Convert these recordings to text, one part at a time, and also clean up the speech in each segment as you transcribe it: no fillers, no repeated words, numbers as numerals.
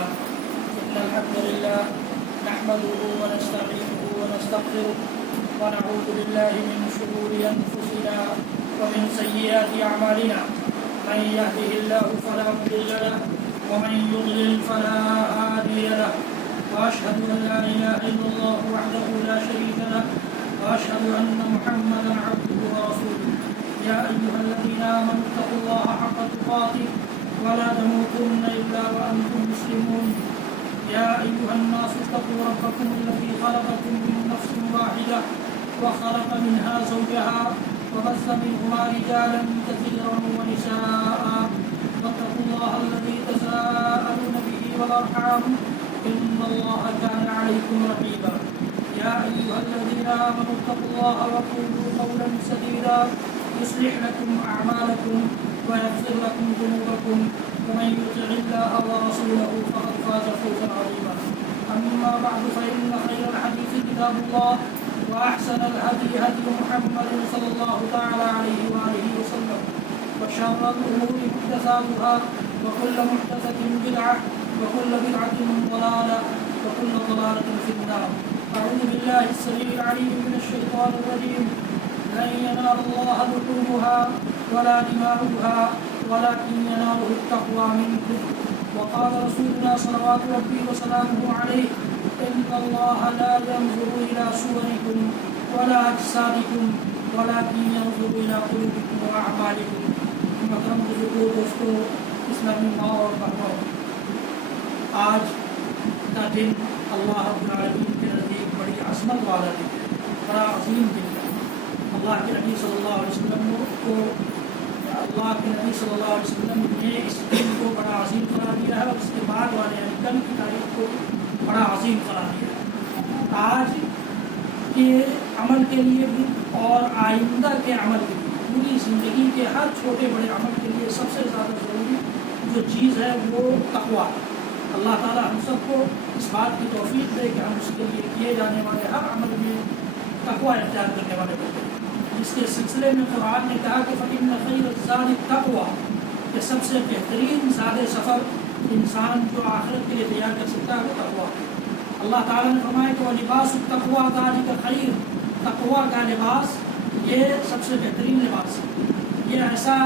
لله إن الحمد لله نحمده ونستعينه ونستغفره ونعوذ بالله من شرور أنفسنا ومن سيئات أعمالنا من يهده الله فلا مضل له ومن يضلل فلا هادي له وأشهد أن لا إله إلا الله وحده لا شريك له وأشهد أن محمدا عبده ورسوله يا أيها الذين آمنوا اتقوا الله حق تقاته ولا تموتن إلا وأنتم مسلمون يا أيها الناس اتقوا ربكم الذي خلقكم من نفس واحدة وخلق منها زوجها وبث منهما رجالا كثيرا ونساء واتقوا الله الذي تساءلون به والأرحام إن الله كان عليكم رقيبا يا أيها الذين آمنوا اتقوا الله وقولوا قولا سديدا يصلح لكم أعمالكم ويغفر لكم ذنوبكم ومن يطع الله ورسوله فقد فاز فوزا عظيما أما بعد فإن خير الحديث كتاب الله وأحسن الهدي هدي محمد صلى الله تعالى عليه وآله وسلم وشر الأمور محدثاتها وكل محدثة بدعة وكل بدعة ضلالة وكل ضلالة في النار أعوذ بالله السميع العليم من الشيطان الرجيم لن ينال الله لحومها ولا دماؤها ولكن يناله التقوى منكم وقال رسولنا صلوات ربي وسلامه عليه إن الله لا ينظر إلى صوركم ولا أجسادكم ولكن ينظر إلى قلوبكم وأعمالكم محترم بزرگوں دوستوں اسلامی ماں اور بہنوں، آج کا دن اللہ رب العالمین کے نزدیک بڑی عظمت والا دن ہے، بڑا عظیم دن ہے۔ اللہ کے نبی صلی اللہ علیہ وسلم نے اس دن کو بڑا عظیم قرار دیا ہے اور اس کے بعد والے دن کی تاریخ کو بڑا عظیم قرار دیا ہے۔ آج کے عمل کے لیے بھی اور آئندہ کے عمل کے لیے، پوری زندگی کے ہر چھوٹے بڑے عمل کے لیے سب سے زیادہ ضروری جو چیز ہے وہ تقویٰ ہے۔ اللہ تعالیٰ ہم سب کو اس بات کی توفیق دے کہ ہم اس کے لیے کیے جانے والے ہر عمل میں تقویٰ اختیار کرنے والے ہوتے ہیں، جس کے سلسلے میں قرآن نے کہا کہ فَإِنَّ خَيْرَ الزَّادِ التَّقْوَىٰ، کہ سب سے بہترین زاد سفر انسان جو آخرت کے لیے تیار کر سکتا ہے وہ تقویٰ ہے۔ اللہ تعالیٰ نے فرمایا کہ وَلِبَاسُ التَّقْوَىٰ ذَٰلِكَ خَيْرٌ، تقویٰ کا لباس یہ سب سے بہترین لباس ہے۔ یہ ایسا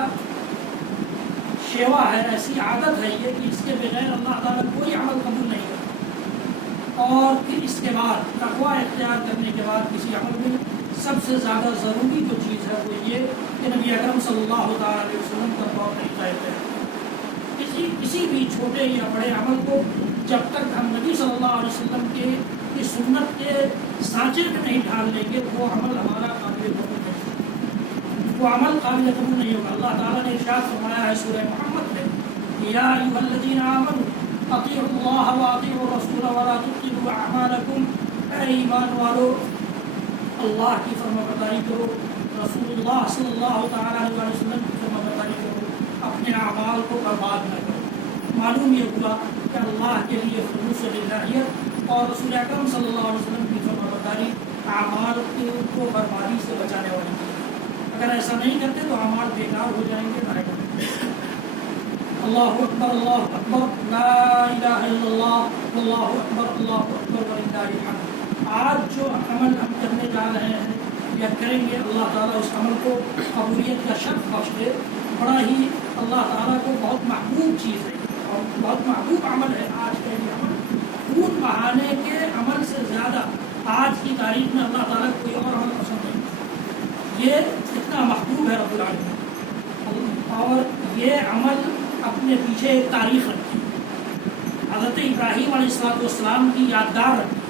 شیوا ہے، ایسی عادت ہے یہ کہ اس کے بغیر اللہ تعالیٰ کوئی عمل قبول نہیں کرتا، اور پھر اس کے بعد تقویٰ اختیار کرنے کے بعد کسی عمل میں سب سے زیادہ ضروری جو چیز ہے وہ یہ کہ نبی اکرم صلی اللہ تعالیٰ علیہ وسلم کا طور طریقہ ہے۔ کسی بھی چھوٹے یا بڑے عمل کو جب تک ہم نبی صلی اللہ علیہ وسلم کے سنت کے سانچے میں نہیں ڈھال لیں گے وہ عمل ہمارا قابل قبول نہیں ہوگا، وہ عمل قابل قبول نہیں ہوگا۔ اللہ تعالیٰ نے ارشاد فرمایا ہے سورہ محمد میں، یا ایھا الذین آمنوا اطیعوا اللہ واطیعوا الرسول ولا تبطلوا اعمالکم، اے ایمان والو اللہ کی فرمانبرداری کرو، رسول اللہ صلی اللہ تعالیٰ علیہ وسلم کی فرمانبرداری کرو، اپنے اعمال کو برباد نہ کرو۔ معلوم یہ ہوا کہ اللہ کے لیے خلوص للہیت اور رسول اکرم صلی اللہ علیہ وسلم کی فرمانبرداری اعمال کو بربادی سے بچانے والی چیز ہے۔ اگر ایسا نہیں کرتے تو اعمال بیکار ہو جائیں گے، ضائع ہو جائیں گے۔ اللہ اکبر لا الہ الا اللہ واللہ اکبر وللہ الحمد۔ آج جو عمل ہم کرنے جا رہے ہیں یا کریں گے، اللہ تعالیٰ اس عمل کو قبولیت کا شرط بخش دے۔ بڑا ہی اللہ تعالیٰ کو بہت محبوب چیز ہے اور بہت محبوب عمل ہے آج کا یہ عمل۔ خون بہانے کے عمل سے زیادہ آج کی تاریخ میں اللہ تعالیٰ کو کوئی اور عمل پسند نہیں، یہ اتنا محبوب ہے رب العالمین، اور یہ عمل اپنے پیچھے ایک تاریخ رکھتی ہے۔ حضرت ابراہیم علیہ السلام کی یادگار رکھتی ہے،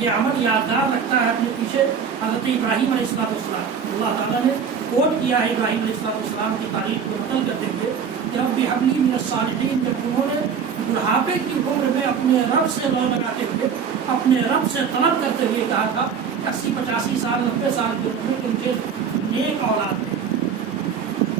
یہ عمل یادگار رکھتا ہے اپنے پیچھے حضرت ابراہیم علیہ السلام۔ اللہ تعالیٰ نے کوٹ کیا ہے ابراہیم علیہ السلام کی تاریخ کو نقل کرتے ہوئے، جب رب ھب لی من الصالحین، جب انہوں نے بڑھاپے کی عمر میں اپنے رب سے لو لگاتے ہوئے، اپنے رب سے طلب کرتے ہوئے کہا تھا 80-85 سال 90 سال کی عمر میں کہ مجھے نیک اولاد دے۔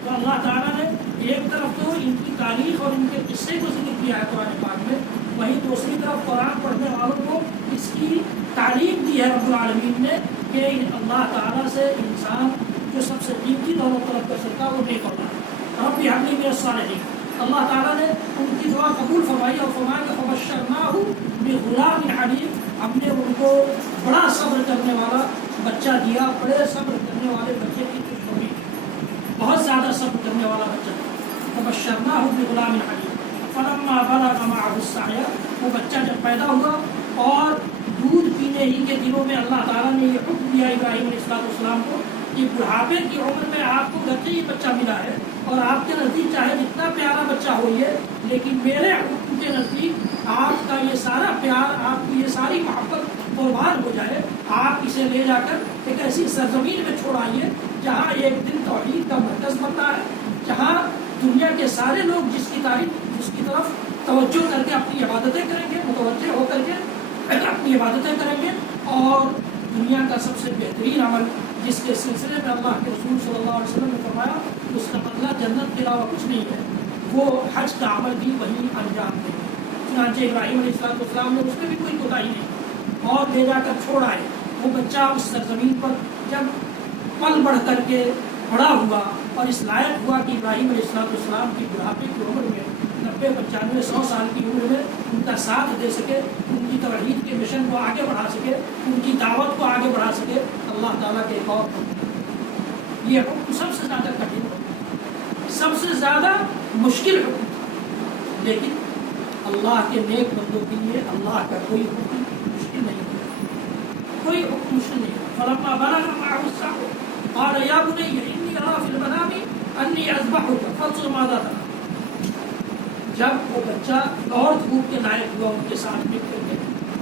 تو اللہ تعالیٰ نے ایک طرف تو ان کی تاریخ اور ان کے قصے کو ذکر کیا ہے قرآن پاک میں، وہیں دوسری طرف قرآن پڑھنے والوں کو اس کی تعلیم دی ہے رب العالمین نے کہ اللہ تعالیٰ سے انسان جو سب سے قیمتی دولت طلب کر سکتا ہے وہ نیک اولاد ہے۔ رب ھب لی من الصالحین، اللہ تعالیٰ نے ان کی دعا قبول فرمائی اور فرمایا کہ فبشرناہ حلیم، ہم نے ان کو بڑا صبر کرنے والا بچہ دیا، بڑے صبر کرنے والے بچے کی خوشخبری، بہت زیادہ صبر کرنے والا بچہ تھا۔ فبشرناہ بغلام حلیم فلما بلغ معه السعی، وہ بچہ جب پیدا ہوا اور دودھ پینے ہی کے دنوں میں اللہ تعالیٰ نے یہ حکم دیا ابراہیم علیہ السلام کو کہ بڑھاپے کی عمر میں آپ کو گرچہ یہ بچہ ملا ہے اور آپ کے نزدیک چاہے جتنا پیارا بچہ ہو یہ، لیکن میرے حکم کے نزدیک آپ کا یہ سارا پیار، آپ کی یہ ساری محبت قربان ہو جائے، آپ اسے لے جا کر ایک ایسی سرزمین میں چھوڑ آئیے جہاں ایک دن توحید کا مرکز بنتا ہے، جہاں دنیا کے سارے لوگ جس کی طرف توجہ کر کے اپنی عبادتیں کریں گے، متوجہ ہو کر کے اپنی عبادتیں کریں گے، اور دنیا کا سب سے بہترین عمل جس کے سلسلے میں اللہ کے رسول صلی اللہ علیہ وسلم نے فرمایا اس کا بدلہ جنت کے علاوہ کچھ نہیں ہے، وہ حج کا عمل بھی وہی انجام دیں گے۔ چنانچہ ابراہیم علیہ السلام نے اس میں بھی کوئی کوتاہی نہیں اور لے جا کر چھوڑ آئے۔ وہ بچہ اس سرزمین پر جب پل بڑھ کر کے بڑا ہوا اور اس لائق ہوا کہ ابراہیم علیہ السلام کی بڑھاپے کی عمر میں 90-95-100 سال کی عمر میں ان کا ساتھ دے سکے، ان کی توحید کے مشن کو آگے بڑھا سکے، ان کی دعوت کو آگے بڑھا سکے، اللہ تعالیٰ کے ایک اور حکم، یہ حکم سب سے زیادہ کٹھن حکم، سب سے زیادہ مشکل حکم تھا، لیکن اللہ کے نیک بندوں کے لیے اللہ کا کوئی حکم مشکل نہیں ہے، کوئی حکم مشکل نہیں ہے۔ فلما بلغ معه السعی قال یا بنی انی اری فی المنام انی اذبحک فانظر ماذا ترى، جب وہ بچہ دوڑ دھوپ کے لائق ہوا، ان کے ساتھ مل کر کے،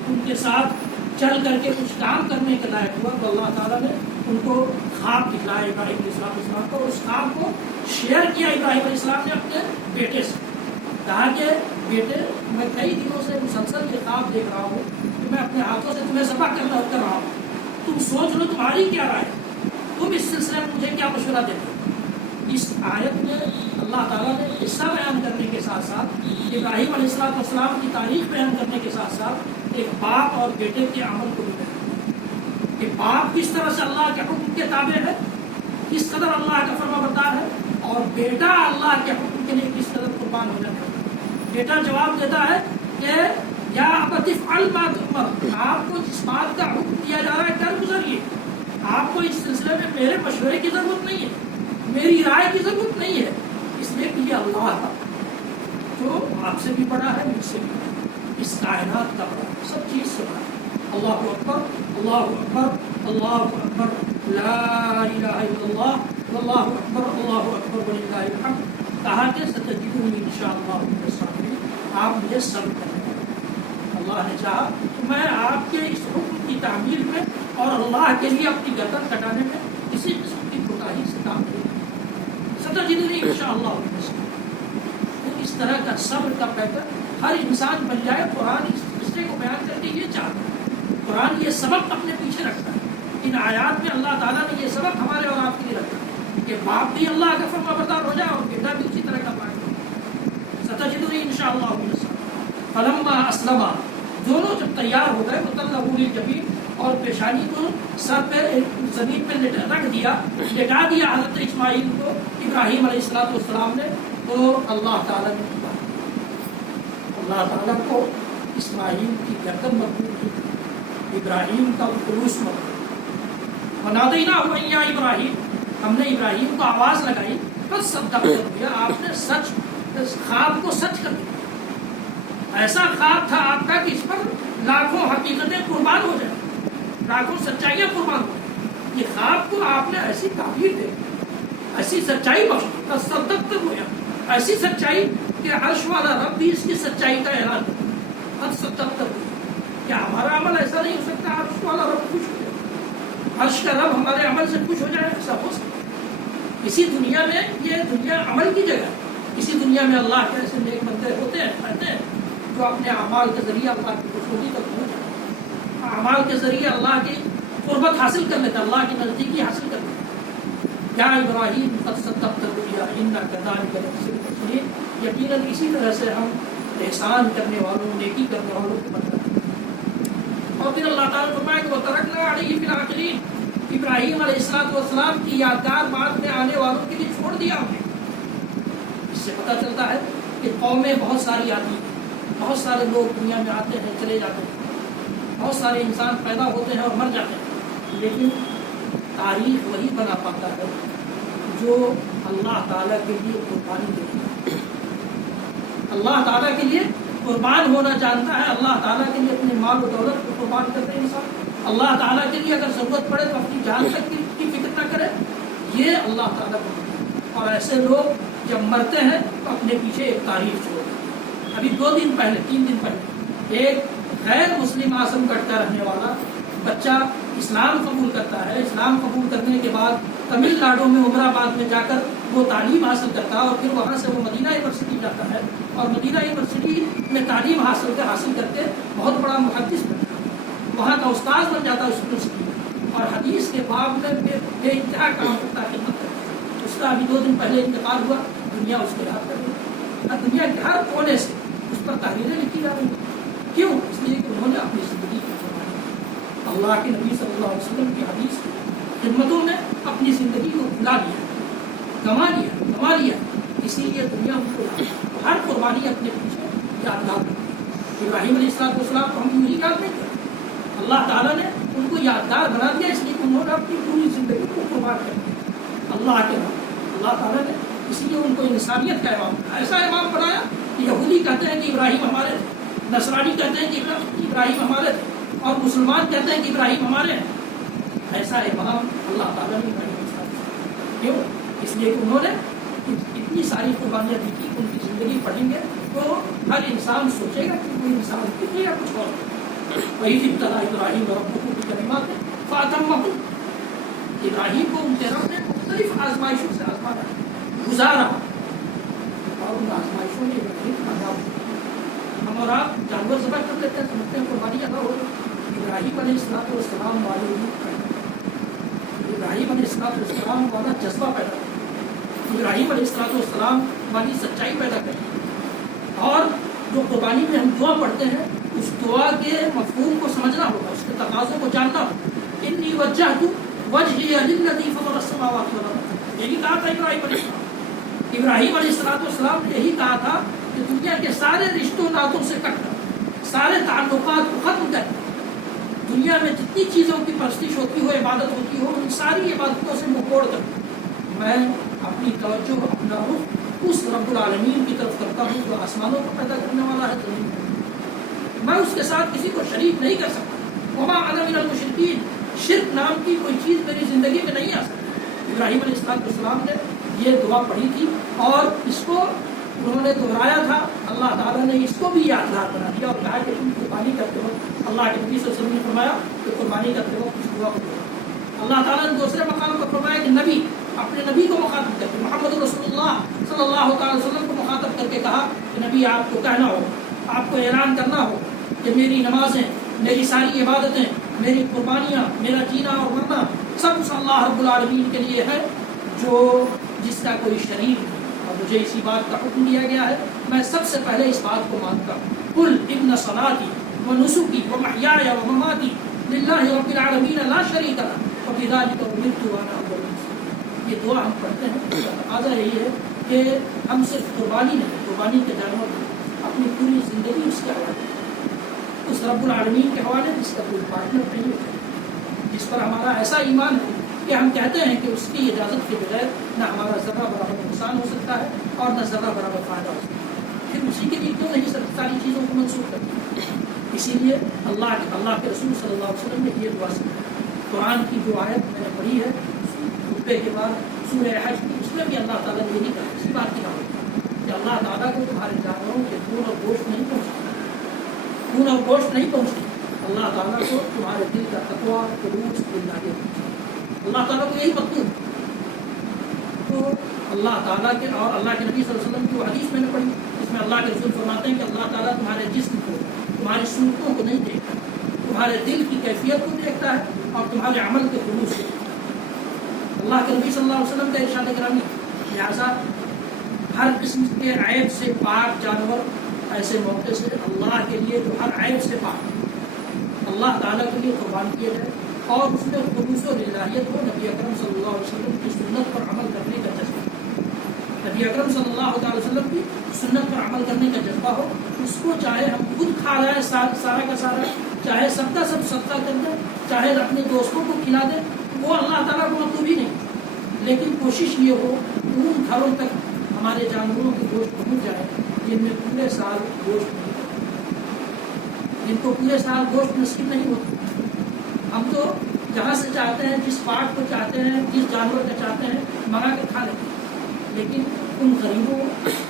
ان کے ساتھ چل کر کے کچھ کام کرنے کے لائق ہوا، تو اللہ تعالیٰ نے ان کو خواب دکھلایا ابراہیم علیہ السلام کو، اس خواب کو شیئر کیا ابراہیم علیہ السلام نے اپنے بیٹے سے، کہا کہ بیٹے میں کئی دنوں سے مسلسل یہ خواب دیکھ رہا ہوں کہ میں اپنے ہاتھوں سے تمہیں ذبح کر رہا ہوں، تم سوچ لو تمہاری کیا رائے، تم اس سلسلے میں مجھے کیا مشورہ دیتے۔ اس آیت میں اللہ تعالیٰ نے قصہ بیان کرنے کے ساتھ ساتھ ابراہیم علیہ السلام کی تاریخ بیان کرنے کے ساتھ ساتھ ایک باپ اور بیٹے کے عمل کو بھی بیان، کہ باپ کس طرح سے اللہ کے حکم کے تابع ہے، کس قدر اللہ کا فرما بردار ہے، اور بیٹا اللہ کے حکم کے لیے کس قدر قربان ہو جاتا ہے۔ بیٹا جواب دیتا ہے کہ یا ابت افعل ما تؤمر، آپ کو جس بات کا حکم دیا جا رہا ہے کر گزریے، آپ کو اس سلسلے میں میرے مشورے کی ضرورت نہیں ہے، میری رائے کی ضرورت نہیں ہے، اس لیے کہ یہ اللہ ہے جو آپ سے بھی بڑا ہے، مجھ سے بھی بڑا ہے، اس کائنات کا بڑا ہے، سب چیز سے بڑا ہے۔ اللہ اکبر، اللہ اکبر، اللہ اکبر، لا الہ الا اللہ، واللہ اکبر، اللہ اکبر وللہ الحمد۔ کہا کہ ستجدونی انشاءاللہ من الصابرین، آپ مجھے صبر کریں۔ اللہ نے چاہا کہ میں آپ کے اس حکم کی تعمیل میں اور اللہ کے لیے اپنی گردن کٹانے میں کسی قسم کی کوتاہی سے کام نہیں، ستجدونی انشاءاللہ من الصابرین۔ تو اس طرح کا صبر کا پیٹرن ہر انسان بن جائے۔ قرآن اس قصے کو بیان کر کے یہ چاہتا ہے، قرآن یہ سبق اپنے پیچھے رکھتا ہے، ان آیات میں اللہ تعالیٰ نے یہ سبق ہمارے اور آپ کے لیے رکھا ہے کہ باپ بھی اللہ کا فرما بردار ہو جائے اور بیٹا بھی اسی طرح کا پائے۔ ستجدونی انشاءاللہ من الصابرین۔ فلما اسلما، دونوں جب تیار ہو گئے، وتلہ للجبین، اور پیشانی کو سر پہ زمین پہ رکھ دیا، لٹا دیا حضرت اسماعیل کو ابراہیم علیہ السلام نے، تو اللہ تعالیٰ نے اللہ تعالیٰ کو اسماعیل کی گردن مقبول کی، ابراہیم کا خلوص مقبول۔ ونادیناہ یا ابراہیم، ہم نے ابراہیم کو آواز لگائی، بس صدق کر دیا، آپ نے سچ خواب کو سچ کر دیا۔ ایسا خواب تھا آپ کا کہ اس پر لاکھوں حقیقتیں قربان ہو جائیں، لاکھوں سچائیاں قربان ہو جائیں۔ یہ خواب کو آپ نے ایسی تعبیر دے، ایسی سچائی بخش دی، تصدق تک ہوا، ایسی سچائی کہ عرش والا رب بھی اس کی سچائی کا اعلان کرتا، تصدق تک ہوا۔ کیا ہمارا عمل ایسا نہیں ہو سکتا عرش والا رب خوش ہو جائے، عرش کا رب ہمارے عمل سے خوش ہو جائے؟ ایسا ہو سکتا ہے؟ اسی دنیا میں، یہ دنیا عمل کی جگہ، اسی دنیا میں اللہ کے ایسے نیک بندے ہوتے ہیں، رہتے ہیں، جو اپنے اعمال کے ذریعے اللہ کی خوشنودی تک پہنچ جاتے ہیں، اعمال کے ذریعے اللہ کی قربت حاصل کر لیتے ہیں، اللہ کی نزدیکی حاصل کر لیتے ہیں۔ یا ابراہیم قد صدقت الرؤیا انا کذلک نجزی المحسنین، یقیناً اسی طرح سے ہم احسان کرنے والوں، نیکی کرنے والوں کو بدلہ دیتے ہیں۔ اور پھر اللہ تعالیٰ نے فرمایا کہ وترکنا علیہ فی الآخرین، ابراہیم علیہ السلام کی یادگار بعد میں آنے والوں کے لیے چھوڑ دیا ہم نے۔ اس سے پتہ چلتا ہے کہ قومیں بہت ساری آتی ہیں، بہت سارے لوگ دنیا میں آتے ہیں، چلے جاتے ہیں، بہت سارے انسان پیدا ہوتے ہیں اور مر جاتے ہیں، لیکن تاریخ وہی بنا پاتا ہے جو اللہ تعالیٰ کے لیے قربانی دیتا ہے، اللہ تعالیٰ کے لیے قربان ہونا جانتا ہے، اللہ تعالیٰ کے لیے اپنے مال و دولت کو قربان کرتے ہیں انسان، اللہ تعالیٰ کے لیے اگر ضرورت پڑے تو اپنی جان تک کی فکر نہ کرے، یہ اللہ تعالیٰ کو ملتا ہے۔ اور ایسے لوگ جب مرتے ہیں تو اپنے پیچھے ایک تاریخ چھوڑتے ہیں۔ ابھی 2 دن پہلے 3 دن پہلے ایک غیر مسلم اعظم گڑھ کا رہنے والا بچہ اسلام قبول کرتا ہے، اسلام قبول کرنے کے بعد تمل ناڈو میں عمر آباد میں جا کر وہ تعلیم حاصل کرتا ہے، اور پھر وہاں سے وہ مدینہ یونیورسٹی جاتا ہے، اور مدینہ یونیورسٹی میں تعلیم حاصل کر کے بہت بڑا محدث بنتا ہے، وہاں کا استاذ بن جاتا ہے اس یونیورسٹی میں، اور حدیث کے باب میں بے انتہا کام کرتا ہے، خدمت کرتا ہے۔ اس کا ابھی 2 دن پہلے انتقال ہوا، دنیا اس کو یاد کر رہی ہے، اور دنیا کے ہر کونے سے اس پر تحریریں لکھی جا رہی ہیں۔ کیوں؟ اس لیے کہ انہوں نے اپنی زندگی کی قربانی، اللہ کے نبی صلی اللہ علیہ وسلم کی حدیث کی خدمتوں میں اپنی زندگی کو بھلا دیا، گنوا لیا، اسی لیے دنیا ان کو ہر قربانی اپنے پیچھے یادگار کرتی۔ ابراہیم علیہ السلام کو ہم یہی یاد نہیں کرتے، اللہ تعالیٰ نے ان کو یادگار بنا دیا، اس لیے انہوں نے اپنی پوری زندگی کو قربان کر دیا اللہ کے نام۔ اللہ تعالیٰ نے اسی لیے ان کو انسانیت کا امام بنایا، ایسا امام بنایا کہ یہودی کہتے ہیں کہ ابراہیم ہمارے تھے، نصرانی کہتے ہیں کہ ابراہیم ہمارے تھے، اور مسلمان کہتے ہیں کہ ابراہیم ہمارے ہیں۔ ایسا امام اللہ تعالیٰ نے ابراہیم علیہ السلام، کیوں؟ اس لیے کہ انہوں نے اتنی ساری قربانیاں دی تھی، ان کی زندگی پڑھیں گے تو ہر انسان سوچے گا کہ کوئی انسان کتنی یا کچھ اور وہی ابتدا ابراہیم ربہ بکلمات فاتمہن، ابراہیم کو ان کے رب نے مختلف آزمائشوں سے آزمایا، گزارا، اور ان آزمائشوں نے ابراہیم کامیاب ہوا۔ ہم اور آپ جانور ذبح کر لیتے ہیں، سمجھتے ہیں قربانی ادا ہو گئی، ابراہیم علیہ السلام والے ابراہیم علیہ السلام والا جذبہ پیدا کریں، ابراہیم علیہ السلام والی سچائی پیدا کریں، اور جو قربانی میں ہم دعا پڑھتے ہیں اس دعا کے مفہوم کو سمجھنا ہوگا، اس کے تقاضوں کو جاننا ہوگا۔ انی وجہت وجہی للذی فطر السماوات والارض، یہی کہا تھا ابراہیم علیہ السلام نے یہی کہا تھا کہ دنیا کے سارے رشتوں ناتوں سے کٹ کر، سارے تعلقات کو ختم کر، دنیا میں جتنی چیزوں کی پرستش ہوتی ہو، عبادت ہوتی ہو، ان ساری عبادتوں سے منہ موڑ کر میں اپنی توجہ، اپنا رخ اس رب العالمین کی طرف کرتا ہوں جو آسمانوں کو پیدا کرنے والا ہے، زمین کو۔ میں اس کے ساتھ کسی کو شریک نہیں کر سکتا، وما انا من المشرکین، شرک نام کی کوئی چیز میری زندگی میں نہیں آ سکتی۔ ابراہیم علیہ السلام نے یہ دعا پڑھی تھی، اور اس کو انہوں نے دہرایا تھا، اللہ تعالیٰ نے اس کو بھی یادگار بنا دیا اور کہا کہ تم قربانی کرتے ہو، اللہ کے نبی صلی اللہ علیہ وسلم نے فرمایا کہ قربانی کرتے ہو اس دعا کو۔ اللہ تعالیٰ نے دوسرے مقام پر فرمایا کہ نبی اپنے نبی کو مخاطب کر کے، محمد رسول اللہ صلی اللہ تعالی وسلم کو مخاطب کر کے کہا کہ نبی آپ کو کہنا ہو، آپ کو اعلان کرنا ہو کہ میری نمازیں، میری ساری عبادتیں، میری قربانیاں، میرا جینا اور مرنا سب اس اللہ رب العالمین کے لیے ہے جو جس کا کوئی شریک نہیں، اور مجھے اسی بات کا حکم دیا گیا ہے، میں سب سے پہلے اس بات کو مانتا ہوں۔ قل ان صلاتی ونسکی ومحیای ومماتی للہ رب العالمین لا شریک لہ وبذلک امرت وانا اول المسلمین۔ یہ دعا ہم پڑھتے ہیں، اس کا تقاضا یہی ہے کہ ہم صرف قربانی نہیں، قربانی کے جانور اپنی پوری زندگی اس کے حوالے، اس رب العالمین کے حوالے جس کا کوئی پارٹنر نہیں ہے، جس پر ہمارا ایسا ایمان ہے کہ ہم کہتے ہیں کہ اس کی اجازت کے بغیر نہ ہمارا ذرہ برابر نقصان ہو سکتا ہے اور نہ ذرہ برابر فائدہ ہو سکتا ہے، پھر اسی کے لیے کیوں نہیں ساری چیزوں کو منسوخ کرتے ہیں۔ اسی لیے اللہ کے رسول صلی اللہ علیہ وسلم نے یہ دعا سکھائی۔ قرآن کی جو آیت میں نے پڑھی ہے خطبے کے بعد سورہ حج کی، اس میں بھی اللہ تعالیٰ نے یہی کہا، اسی بات کی دعوت کہ اللہ تعالیٰ کو تمہارے جانوروں کے خون اور گوشت نہیں پہنچتا، خون اور گوشت نہیں پہنچتی، اللہ تعالیٰ کو تمہارے دل کا تقویٰ، خلوص، دلداری پہنچتی، اللہ تعالیٰ کو یہی مطلوب ہے۔ تو اللہ تعالیٰ کے اور اللہ کے نبی صلی اللہ علیہ وسلم کی وہ حدیث میں نے پڑھی، اس میں اللہ کے رسول فرماتے ہیں کہ اللہ تعالیٰ تمہارے جسم کو، تمہاری صورتوں کو نہیں دیکھتا، تمہارے دل کی کیفیت کو دیکھتا ہے اور تمہارے عمل کے خلوص کو دیکھتا ہے۔ اللہ کے نبی صلی اللہ علیہ وسلم کا ارشاد گرامی، لہٰذا ہر قسم کے عیب سے پاک جانور ایسے موقع سے اللہ کے لیے جو ہر عیب سے پاک ہے، اللہ تعالیٰ کے لیے قربان کیا جائے اور اس میں خلوص و للہیت ہو، نبی اکرم صلی اللہ علیہ وسلم کی سنت پر عمل کرنے کا جذبہ، نبی اکرم صلی اللہ علیہ وسلم کی سنت پر عمل کرنے کا جذبہ ہو، اس کو چاہے ہم خود کھا رہے ہیں سارا کا سارا، چاہے سب کا سب صدقہ کر دیں، چاہے اپنے دوستوں کو کھلا دیں، وہ اللہ تعالیٰ کو مطلوب ہی نہیں، لیکن کوشش یہ ہو ان گھروں تک ہمارے جانوروں کی گوشت پہنچ جائے جن میں پورے سال گوشت نہیں ہوتا، جن کو پورے سال گوشت نصیب نہیں ہوتا۔ ہم تو جہاں سے چاہتے ہیں، جس پارٹ کو چاہتے ہیں، جس جانور کا چاہتے ہیں، منگا کے کھا لیتے ہیں، لیکن ان غریبوں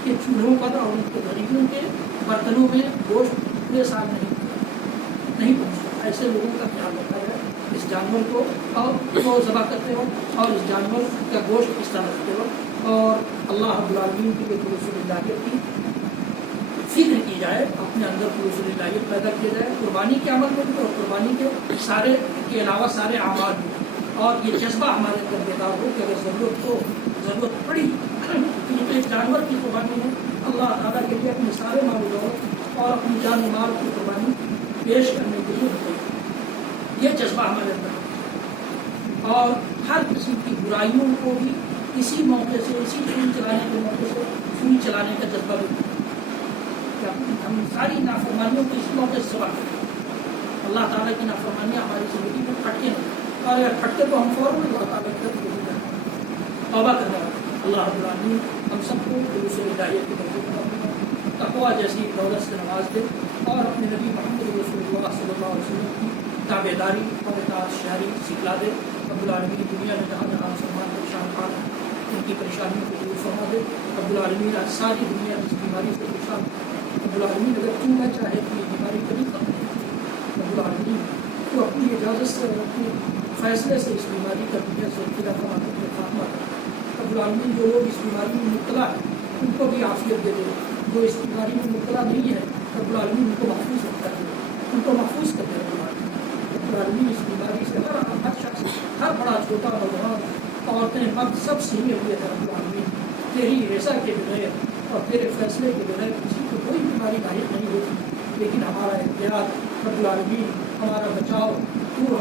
کے چولہوں پر اور ان کے غریبوں کے برتنوں میں گوشت پورے سال نہیں پہنچتا۔ ایسے لوگوں کا خیال رکھا ہے اس جانور کو اور وہ ذبح کرتے ہو اور اس جانور کا گوشت اس طرح رکھتے ہو، اور اللہ رب العالمین کی خلوص اللہیت کی فکر کی جائے، اپنے اندر خلوص اللہیت پیدا کیا جائے قربانی کے عمل میں بھی اور قربانی کے علاوہ سارے اعمال میں، اور یہ جذبہ ہمارے اندر بیدار ہو کہ اگر ضرورت پڑی تو ایک جانور کی قربانی ہے، اللہ تعالیٰ کے لیے اپنے سارے مال و دولت اور اپنی جان و مال کی قربانی پیش کرنے کے لیے ہوتی، یہ جذبہ ہمارے اندر ہے۔ اور ہر قسم کی برائیوں کو بھی اسی موقع سے، اسی سوئی چلانے کے موقع سے سوئی چلانے کا جذبہ بھی کہ ہم ساری نافرمانیوں کو اس موقع سے سبق کریں۔ اللہ تعالیٰ کی نافرمانیاں ہماری زندگی میں پھٹکے نہیں، اور اگر پھٹکے تو ہم فوراً اللہ تعالیٰ کی طرف توبہ کرنے والے۔ اللہ رب العالمین ہم سب کو خلوص اللہیت کی توفیق، تقویٰ جیسی دولت سے نواز دے، اور اپنے نبی محمد رسول اللہ صلی اللہ علیہ وسلم کی تابعداری اور اطاعت شہری سکھلا دے۔ رب العالمین دنیا میں جہاں جہاں مسلمان پریشان حال ہیں ان کی پریشانیوں کو دور فرما دے۔ رب العالمین آج ساری دنیا جس بیماری سے پریشان ہے، رب العالمین اگر تو نہ چاہے تو یہ بیماری کبھی ختم نہیں، رب العالمین تو اپنی اجازت سے اور اپنے فیصلے سے اس بیماری کا دنیا سے ابتدا فرما کر خاتمہ کر۔ رب العالمین جو لوگ اس بیماری میں مبتلا ہے ان کو بھی عافیت دے دے، جو اس بیماری میں مبتلا نہیں ہے رب العالمین ان کو محفوظ رکھتا ہے، ان کو محفوظ کر دے۔ رب العالمین اس بیماری سے ہر شخص، ہر بڑا چھوٹا نوجوان، عورتیں، مرد سب سینے ہوئے ہیں۔ رب العالمین تیری رضا کے بغیر اور تیرے فیصلے کے بغیر کسی کو کوئی بیماری لاحق نہیں ہوتی، لیکن ہمارا احتیاط رب العالمین، ہمارا بچاؤ تو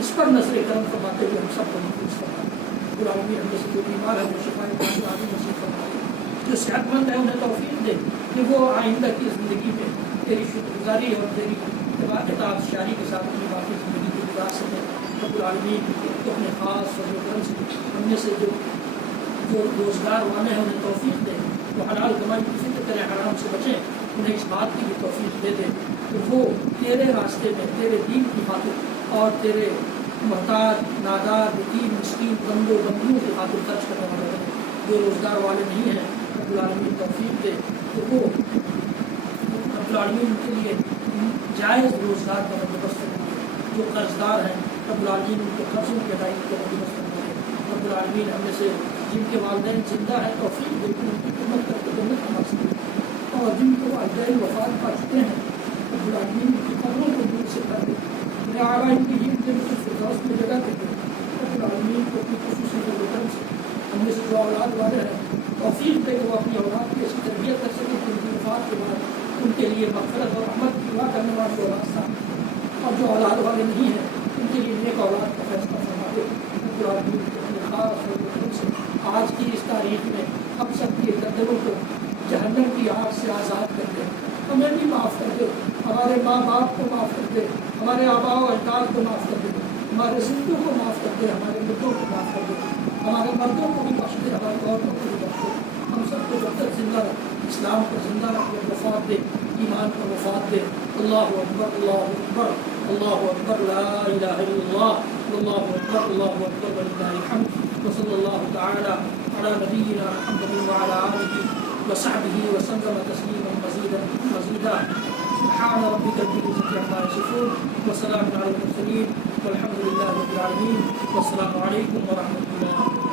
اس پر نظر کرم فرماتے ہوئے ہم سب کو محفوظ کرنا۔ رب العالمین ہم سے جو بیمار ہے وہ شفا نصیب فرمائے، جو صحت مند ہے انہیں توفیق دے کہ وہ آئندہ کی زندگی میں تیری شکر گزاری اور تیری اطاعت شاری کے ساتھ اپنی باقی زندگی کو گزار سکیں۔ رب العالمین تو اپنے خاص اور کرم سے ہم میں سے جو روزگار والے ہیں انہیں توفیق دے، وہ حلال کمائی کی فکر کریں، حرام سے بچیں، انہیں اس بات کی بھی توفیق دے دے کہ وہ تیرے راستے میں تیرے دین کی خاطر اور تیرے محتاج، نادار، یتیم، مسکین، بندوں بندیوں کی خاطر خرچ کرنے والے بنے۔ جو روزگار والے نہیں ہیں رب العالمین توفیق دے تو وہ رب العالمین ان کے لیے جائز روزگار کا بندوبست کریں۔ جو قرضدار ہیں رب العالمین ان کے قرضوں کی ادائیگی کا بندوبست کریں۔ رب العالمین ہم میں سے جن کے والدین زندہ ہیں توفیق دے کہ ان کی خدمت کر کے جنت کما سکیں، اور جن کو والدین وفات پا چکے ہیں رب العالمین ان کی قبروں کو دور سے کر دے، ان کی فردوس میں جگہ دے دے۔ رب العالمین کو اپنی خصوصی کرم سے ہم میں سے جو اولاد والے ہیں توفیق دے کہ وہ اپنی اولاد کی ایسی تربیت کر سکیں کہ ان کی وفات کے بعد ان کے لیے مغفرت اور رحمت کی دعا کرنے والی اولاد صاحب، اور جو اولاد والے نہیں ہیں ان کے لیے نیک اولاد کا فیصلہ فرما دے۔ رب العالمین کو اپنے خاص اور کرم سے آج کی اس تاریخ میں ہم سب کے دلوں کو جہنم کی آگ سے آزاد کر دے، ہمیں بھی معاف کر دے، ہمارے ماں باپ کو معاف کر دے، ہمارے آباء و اجداد کو معاف کر دے، ہمارے زندوں کو معاف کر دے، ہمارے مردوں کو معاف کر دے، ہمارے مردوں کو بھی بخش دے، ہماری عورتوں کو بھی بخش دے۔ ہم سب کو جب تک زندہ رکھ، اسلام کو زندہ رکھ، وفات دے، ایمان کو وفات دے۔ اللہ اکبر، اللہ اکبر، اللہ اکبر، لا الہ الا اللہ، اللہ اکبر، اللہ اکبر وللہ الحمد، وصلی اللہ تعالی علی نبینا محمد وعلی آلہ وصحبہ وسلم تسلیما مزیدا۔ سبحان ربک رب العزة عما یصفون وسلام علی المرسلین والحمد للہ رب العالمین، والسلام علیکم ورحمۃ اللہ۔